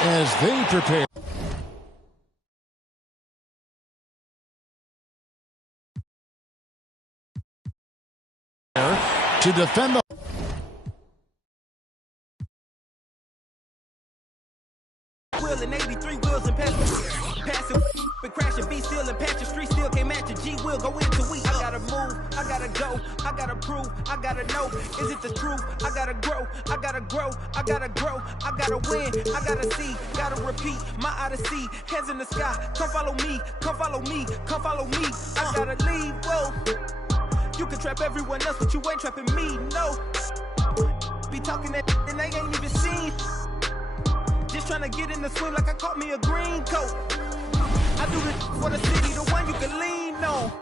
as they prepare to defend the wheel and 83 wheels and passing but crashing B still and patch the street still can't match a G will go into week. I gotta move, I gotta go, I gotta prove, I gotta know, is it the truth? I gotta grow, I gotta grow, I gotta grow, I gotta win, I gotta see, gotta repeat my odyssey, hands in the sky, come follow me, come follow me, come follow me. I gotta leave, whoa. You can trap everyone else, but you ain't trapping me, no. Be talking that and they ain't even seen. Just trying to get in the swing like I caught me a green coat. I do this for the city, the one you can lean on.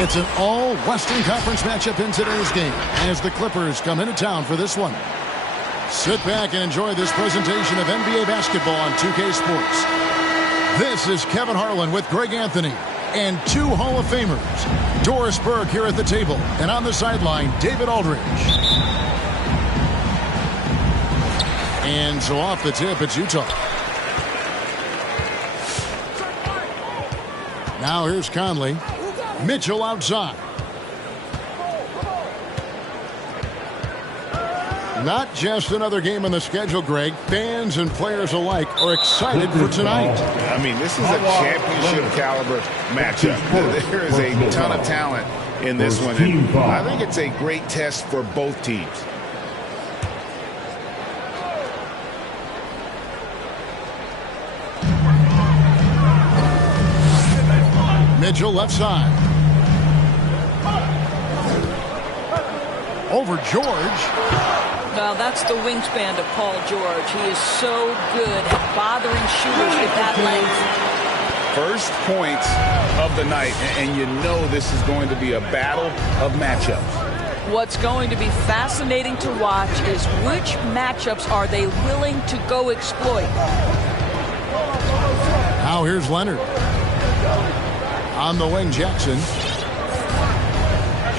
It's an all-Western Conference matchup in today's game as the Clippers come into town for this one. Sit back and enjoy this presentation of NBA basketball on 2K Sports. This is Kevin Harlan with Greg Anthony and two Hall of Famers. Doris Burke here at the table, and on the sideline, David Aldridge. And so off the tip, it's Utah. Now here's Conley. Mitchell outside. Not just another game on the schedule, Greg. Fans and players alike are excited for tonight. I mean, this is a championship caliber matchup. There is a ton of talent in this one, and I think it's a great test for both teams. Mitchell left side. Over George. Well, that's the wingspan of Paul George. He is so good at bothering shooters with that length. First points of the night, and you know this is going to be a battle of matchups. What's going to be fascinating to watch is which matchups are they willing to go exploit. Now here's Leonard. On the wing, Jackson.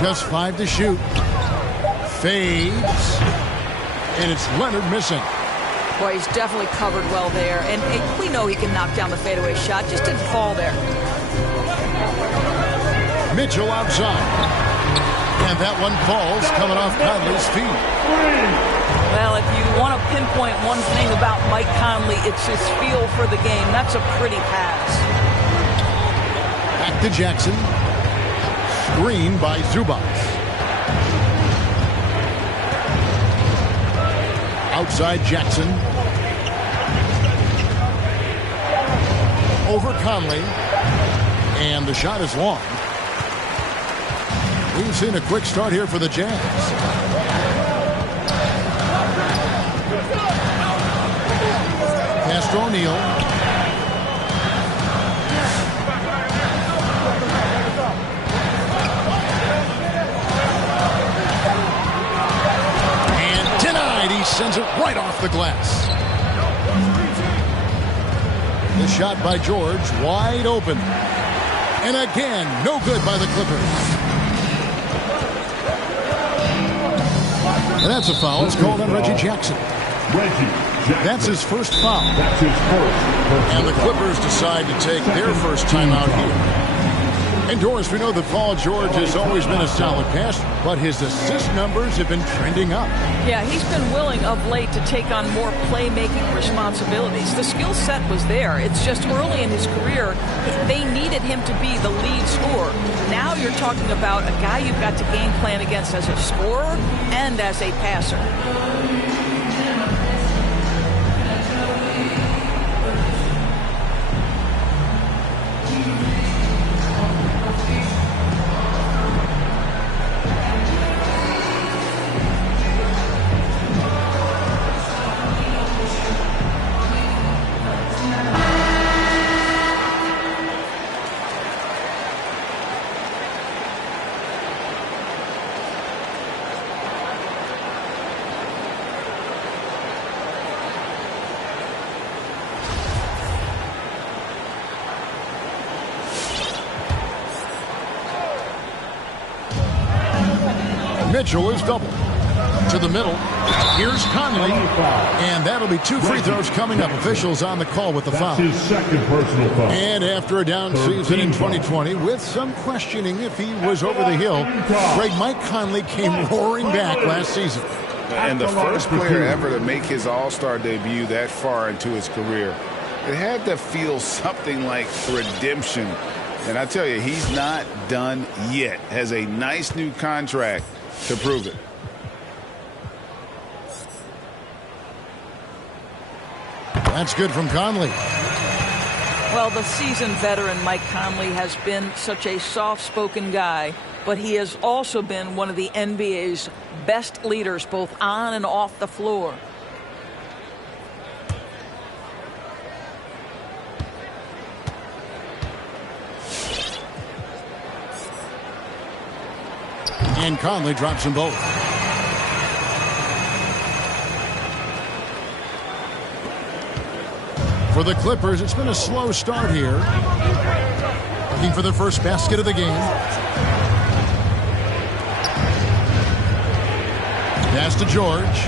Just 5 to shoot. Fades. And it's Leonard missing. Boy, he's definitely covered well there. And we know he can knock down the fadeaway shot. Just didn't fall there. Mitchell outside. And that one falls coming off Conley's feet. Well, if you want to pinpoint one thing about Mike Conley, it's his feel for the game. That's a pretty pass. Back to Jackson. Screen by Zubac. Outside Jackson. Over Conley. And the shot is long. We've seen a quick start here for the Jazz. Castro O'Neal. And denied. He sends it right off the glass. The shot by George, wide open. And again, no good by the Clippers. And that's a foul. It's called on Reggie Jackson. That's his first foul. And the Clippers decide to take their first timeout here. And Doris, we know that Paul George has always been a solid passer, but his assist numbers have been trending up. Yeah, he's been willing of late to take on more playmaking responsibilities. The skill set was there. It's just early in his career, they needed him to be the lead scorer. Now you're talking about a guy you've got to game plan against as a scorer and as a passer. Mitchell is double. To the middle. Here's Conley. And that'll be 2 free throws coming up. Officials on the call with the foul. His second personal foul. And after a down season in 2020, with some questioning if he was over the hill, Mike Conley came roaring back last season. And the first player ever to make his All-Star debut that far into his career. It had to feel something like redemption. And I tell you, he's not done yet. Has a nice new contract to prove it. That's good from Conley. Well, the seasoned veteran Mike Conley has been such a soft-spoken guy, but he has also been one of the NBA's best leaders, both on and off the floor. And Conley drops them both. For the Clippers, it's been a slow start here. Looking for their first basket of the game. Pass to George.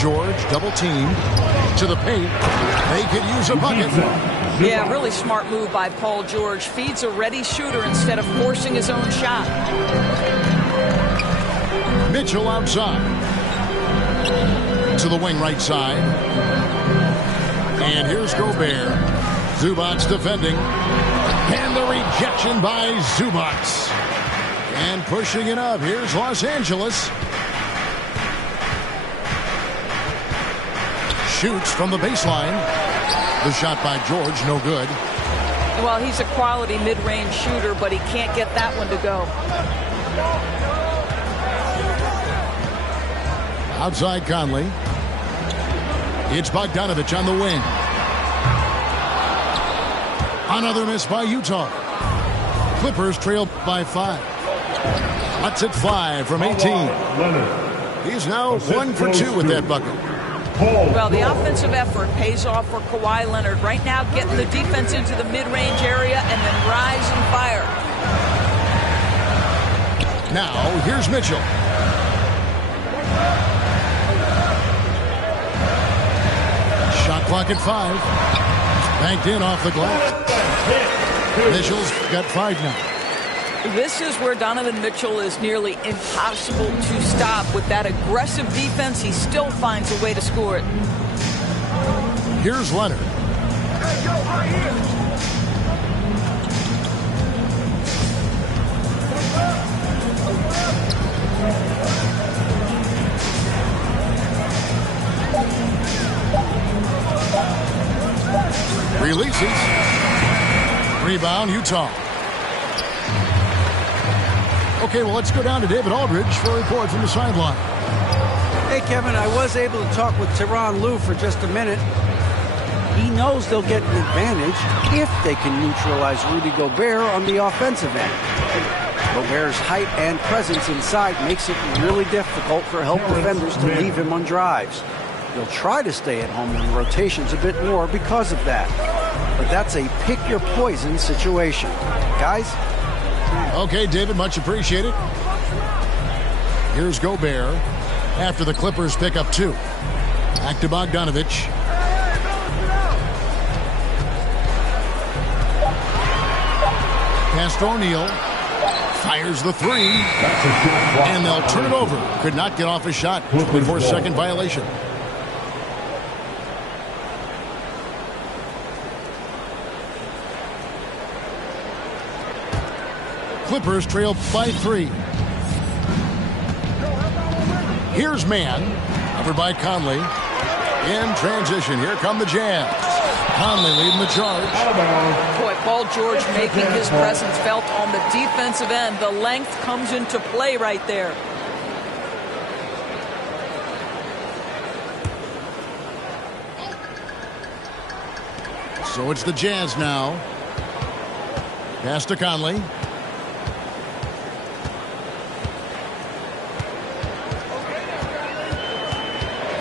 George, double team. To the paint. They could use a bucket. Yeah, really smart move by Paul George. Feeds a ready shooter instead of forcing his own shot. Mitchell outside. To the wing right side. And here's Gobert. Zubac's defending. And the rejection by Zubac. And pushing it up. Here's Los Angeles. Shoots from the baseline. The shot by George, no good. Well, he's a quality mid-range shooter, but he can't get that one to go. Outside Conley. It's Bogdanovich on the wing. Another miss by Utah. Clippers trail by 5. That's at 5 from 18. He's now 1 for 2 with that bucket. Well, the offensive effort pays off for Kawhi Leonard. Right now, getting the defense into the mid-range area and then rise and fire. Now, here's Mitchell. Shot clock at 5. Banked in off the glass. Mitchell's got 5 now. This is where Donovan Mitchell is nearly impossible to stop. With that aggressive defense, he still finds a way to score it. Here's Leonard. Releases. Rebound, Utah. Okay, well, let's go down to David Aldridge for a report from the sideline. Hey, Kevin, I was able to talk with Tyronn Lue for just a minute. He knows they'll get an advantage if they can neutralize Rudy Gobert on the offensive end. Gobert's height and presence inside makes it really difficult for help defenders to leave him on drives. They'll try to stay at home in rotations a bit more because of that. But that's a pick-your-poison situation. Guys? Okay, David, much appreciated. Here's Gobert after the Clippers pick up 2. Back to Bogdanovich. Pass to O'Neal. Fires the 3. And they'll turn it over. Could not get off a shot. 24-second violation. Clippers trail by 3. Here's Mann. Covered by Conley. In transition. Here come the Jazz. Conley leading the charge. Boy, Paul George making his presence felt on the defensive end. The length comes into play right there. So it's the Jazz now. Pass to Conley.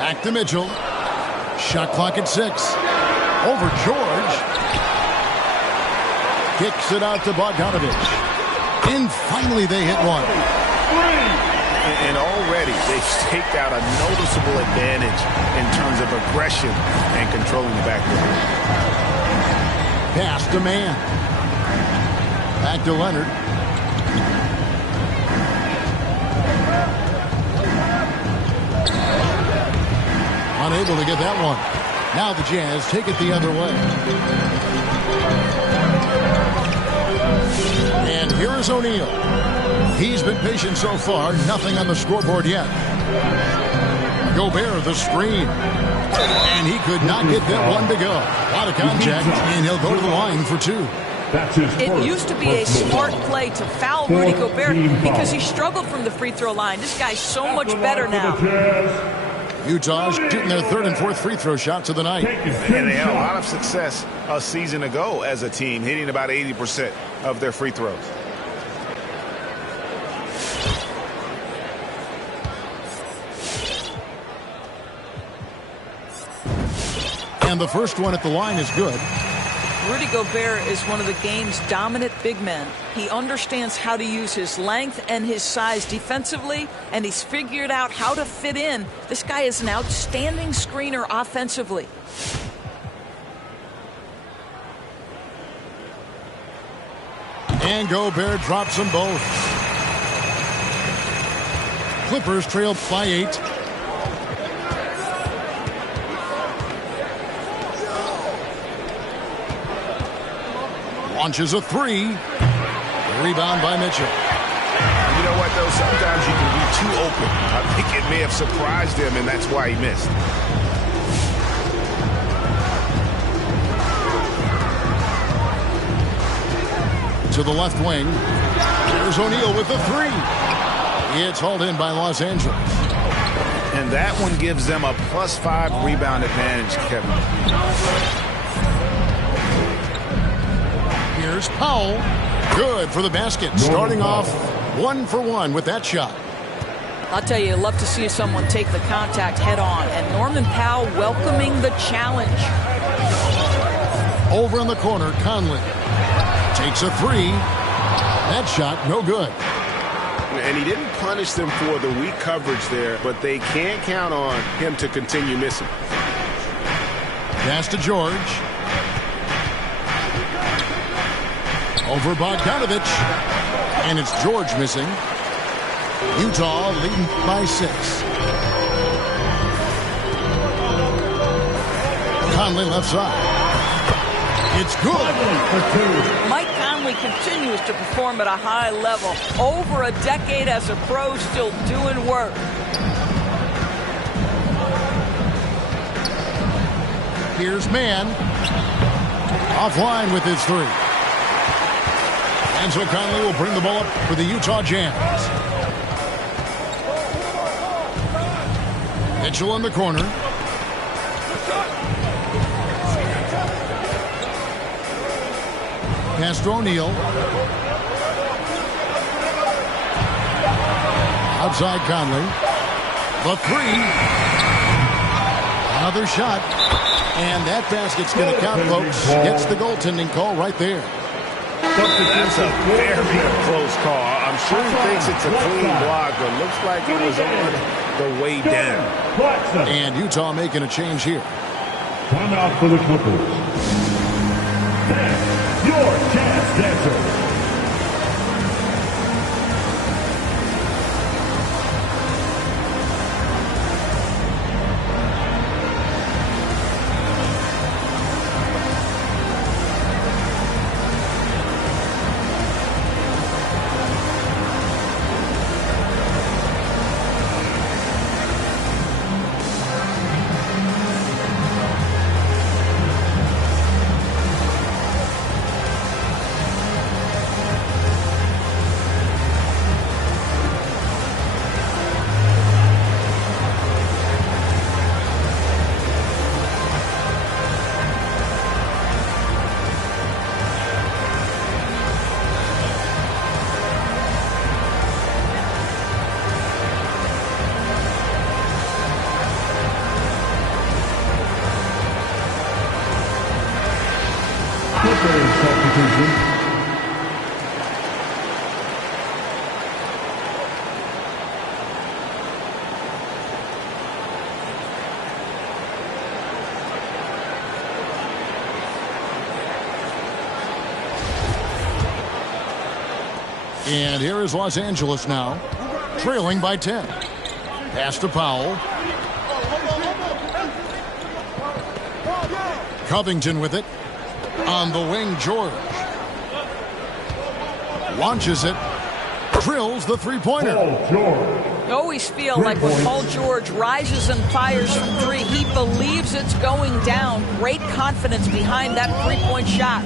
Back to Mitchell. Shot clock at 6. Over George. Kicks it out to Bogdanovich. And finally they hit one. And already they've staked out a noticeable advantage in terms of aggression and controlling the backcourt. Pass to man. Back to Leonard. Unable to get that one. Now the Jazz take it the other way. And here is O'Neal. He's been patient so far. Nothing on the scoreboard yet. Gobert, the screen. And he could not get that one to go. A lot of contact, and he'll go to the line for two. It used to be a smart play to foul Rudy Gobert because he struggled from the free throw line. This guy's so much better now. Utah's shooting their third and fourth free throw shots of the night. And they had a lot of success a season ago as a team, hitting about 80% of their free throws. And the first one at the line is good. Rudy Gobert is one of the game's dominant big men. He understands how to use his length and his size defensively, and he's figured out how to fit in. This guy is an outstanding screener offensively. And Gobert drops them both. Clippers trail by 8. Launches a three. Rebound by Mitchell. You know what, though? Sometimes you can be too open. I think it may have surprised him, and that's why he missed. To the left wing. There's O'Neal with the three. It's hauled in by Los Angeles. And that one gives them a +5 rebound advantage, Kevin. Here's Powell. Good for the basket. Starting off 1 for 1 with that shot. I'll tell you, I love to see someone take the contact head on. And Norman Powell welcoming the challenge. Over in the corner, Conley takes a three. That shot, no good. And he didn't punish them for the weak coverage there, but they can't count on him to continue missing. Pass to George. Over Bogdanovich. And it's George missing. Utah leading by 6. Conley left side. It's good. Mike Conley continues to perform at a high level. Over a decade as a pro, still doing work. Here's Mann. Offline with his three. And so Conley will bring the ball up for the Utah Jazz. Mitchell in the corner. Pass to O'Neal. Outside Conley. The three. Another shot. And that basket's going to count, folks. Gets the goaltending call right there. That's a very close call. I'm sure he thinks it's a clean block, but looks like it was on the way down. And Utah making a change here. Timeout for the Clippers. And your Jazz dancer. And here is Los Angeles now, trailing by 10. Pass to Powell. Covington with it. On the wing, George. Launches it. Drills the three-pointer. You always feel like when Paul George rises and fires from three, he believes it's going down. Great confidence behind that three-point shot.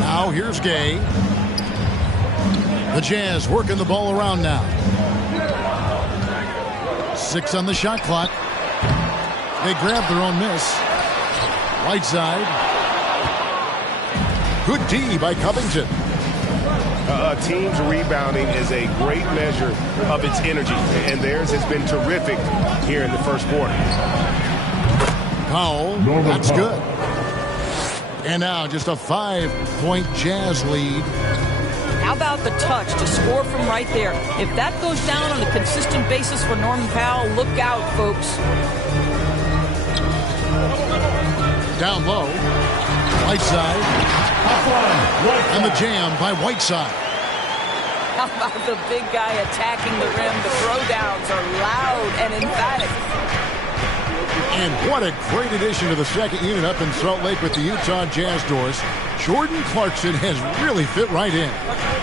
Now here's Gay. The Jazz working the ball around now. 6 on the shot clock. They grab their own miss. Right side. Good D by Covington. A team's rebounding is a great measure of its energy, and theirs has been terrific here in the first quarter. Powell, that's good. And now just a 5-point Jazz lead. How about the touch to score from right there? If that goes down on a consistent basis for Norman Powell, look out, folks. Down low. Right side. And the jam by Whiteside. How about the big guy attacking the rim? The throwdowns are loud and emphatic. And what a great addition to the second unit up in Salt Lake with the Utah Jazz doors. Jordan Clarkson has really fit right in.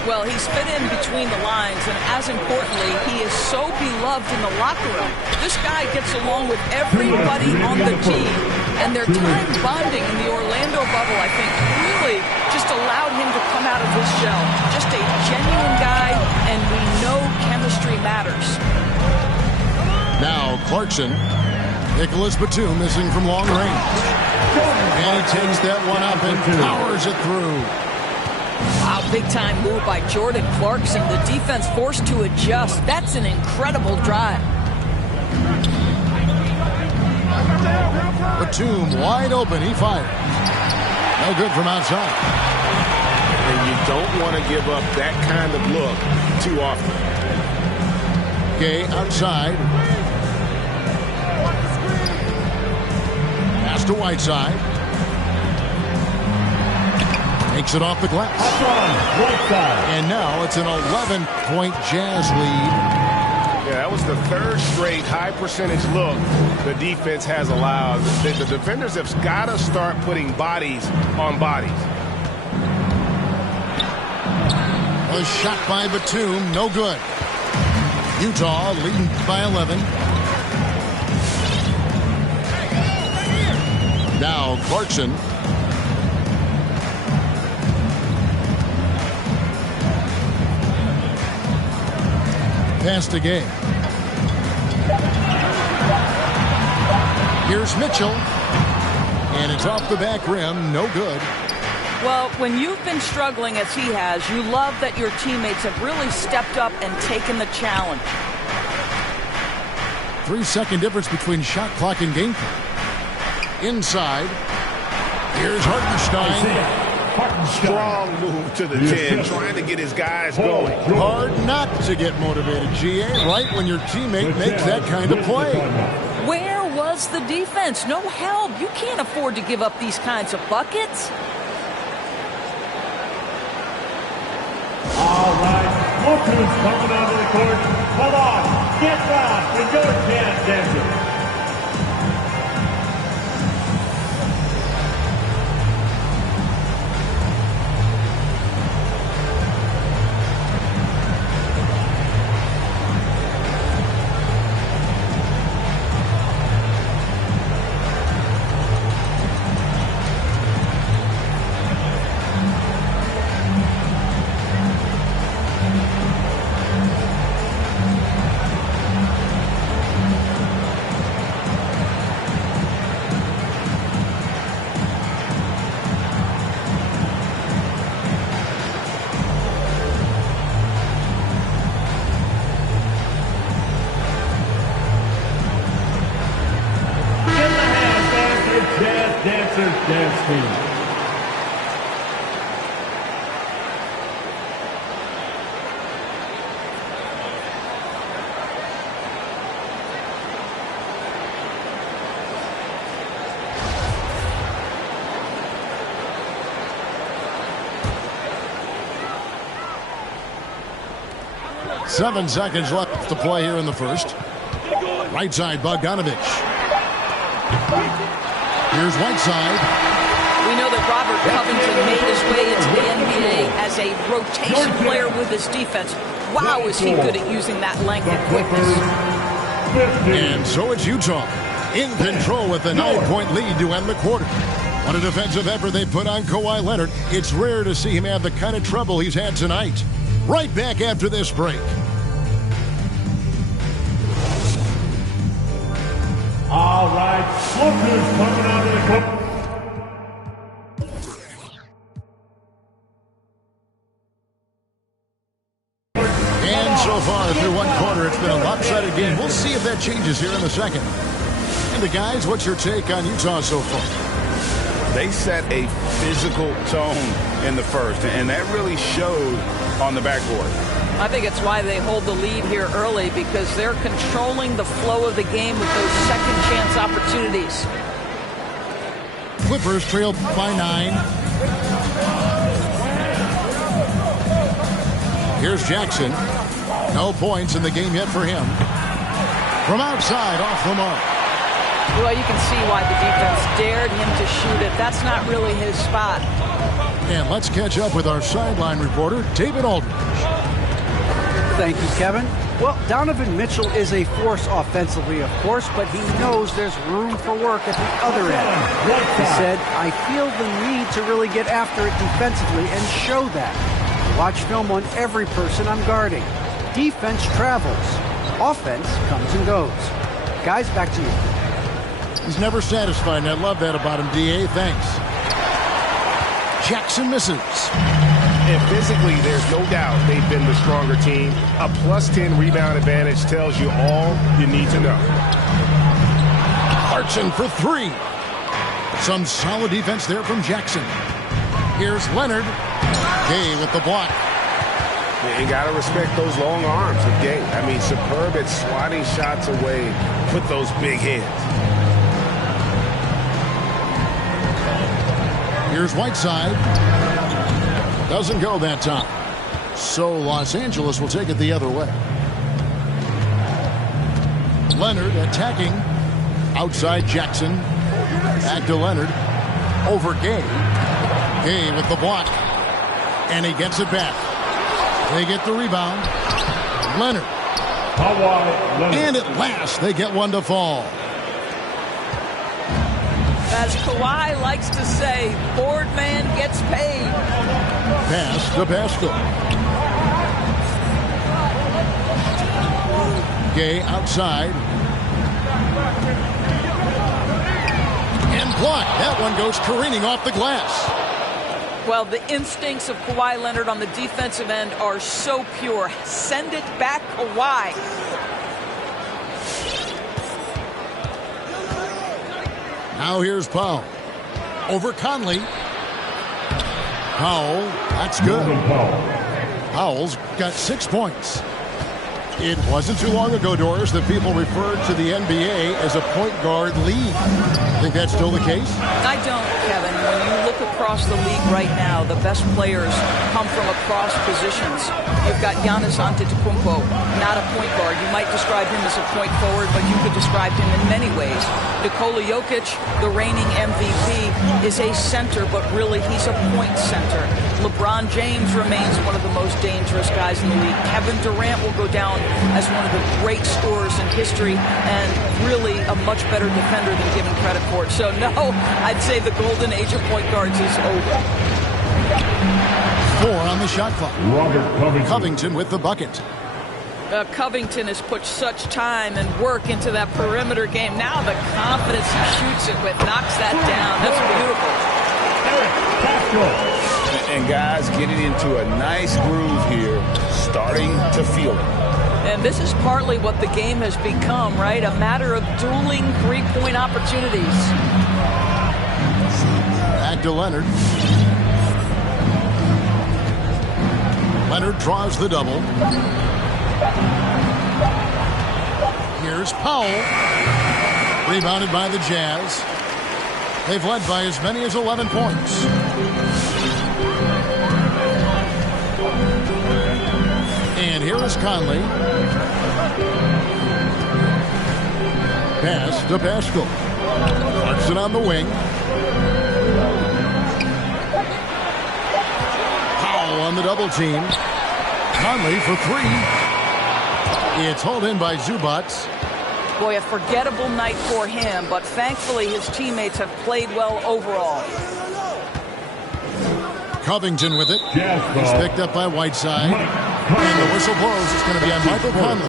Well, he's fit in between the lines, and as importantly, he is so beloved in the locker room. This guy gets along with everybody on the team, and their time bonding in the Orlando bubble, I think, really just allowed him to come out of his shell. Just a genuine guy, and we know chemistry matters. Now Clarkson. Nicholas Batum missing from long range. And he takes that one up and powers it through. Wow, big-time move by Jordan Clarkson. The defense forced to adjust. That's an incredible drive. Batum wide open. He fired. No good from outside. And you don't want to give up that kind of look too often. Gay outside. Pass to Whiteside. Takes it off the glass. And now it's an 11-point Jazz lead. Yeah, that was the third straight high-percentage look the defense has allowed. The defenders have got to start putting bodies on bodies. A shot by Batum, no good. Utah leading by 11. Now Clarkson. Pass to Gay. Here's Mitchell. And it's off the back rim, no good. Well, when you've been struggling as he has, you love that your teammates have really stepped up and taken the challenge. 3-second difference between shot clock and game clock. Inside. Here's Hartenstein. Strong move to the 10, trying to get his guys going. Hard not to get motivated, GA, right when your teammate makes that kind of play. Where was the defense? No help. You can't afford to give up these kinds of buckets. All right, look who's coming onto the court. Come on, get down with your Jazz Dancers. Dance team. 7 seconds left to play here in the first. Right side, Bogdanovich. Here's Whiteside. We know that Robert Covington made his way into the NBA as a rotation player with his defense. Wow, is he good at using that length and quickness. And so it's Utah in control with a 9-point lead to end the quarter. What a defensive effort they put on Kawhi Leonard. It's rare to see him have the kind of trouble he's had tonight. Right back after this break. All right, Smookers coming out of the cup. And so far through one quarter, it's been a lopsided game. We'll see if that changes here in the second. And the guys, what's your take on Utah so far? They set a physical tone in the first, and that really showed on the backboard. I think it's why they hold the lead here early, because they're controlling the flow of the game with those second chance opportunities. Clippers trail by 9. Here's Jackson. No points in the game yet for him. From outside, off the mark. Well, you can see why the defense dared him to shoot it. That's not really his spot. And let's catch up with our sideline reporter, David Aldridge. Thank you, Kevin. Well, Donovan Mitchell is a force offensively, of course, but he knows there's room for work at the other end. He said, I feel the need to really get after it defensively and show that. Watch film on every person I'm guarding. Defense travels. Offense comes and goes. Guys, back to you. He's never satisfied, and I love that about him, D.A. Thanks. Jackson misses. And physically, there's no doubt they've been the stronger team. A +10 rebound advantage tells you all you need to know. Clarkson for 3. Some solid defense there from Jackson. Here's Leonard. Gay with the block. You got to respect those long arms of Gay. I mean, superb at swatting shots away. Put those big hands. Here's Whiteside. Doesn't go that time. So Los Angeles will take it the other way. Leonard attacking. Outside Jackson. Back to Leonard. Over Gay. Gay with the block. And he gets it back. They get the rebound. Leonard. And at last, they get one to fall. As Kawhi likes to say, board man gets paid. Pass to Pascal. Gay outside. And blocked. That one goes careening off the glass. Well, the instincts of Kawhi Leonard on the defensive end are so pure. Send it back, Kawhi. Now here's Powell. Over Conley. Powell, that's good. Powell's got 6 points. It wasn't too long ago, Doris, that people referred to the NBA as a point guard league. Think that's still the case? I don't, Kevin. When you look across the league right now, the best players come from across positions. You've got Giannis Antetokounmpo, not a point guard. You might describe him as a point forward, but you could describe him in many ways. Nikola Jokic, the reigning MVP, is a center, but really he's a point center. LeBron James remains one of the most dangerous guys in the league. Kevin Durant will go down as one of the great scorers in history and really a much better defender than given credit for. So, no, I'd say the golden age of point guards is over. 4 on the shot clock. Covington with the bucket. Covington has put such time and work into that perimeter game. Now the confidence he shoots it with knocks that down. That's beautiful. And guys getting into a nice groove here, starting to feel it. And this is partly what the game has become, right? A matter of dueling three-point opportunities. Back to Leonard. Leonard draws the double. Here's Powell. Rebounded by the Jazz. They've led by as many as 11 points. And And here is Conley. Pass to Pascal. Marks it on the wing. Powell on the double team. Conley for three. It's hauled in by Zubac. Boy, a forgettable night for him, but thankfully his teammates have played well overall. Covington with it. He's picked up by Whiteside. And the whistle blows. It's going to be on Michael Conley.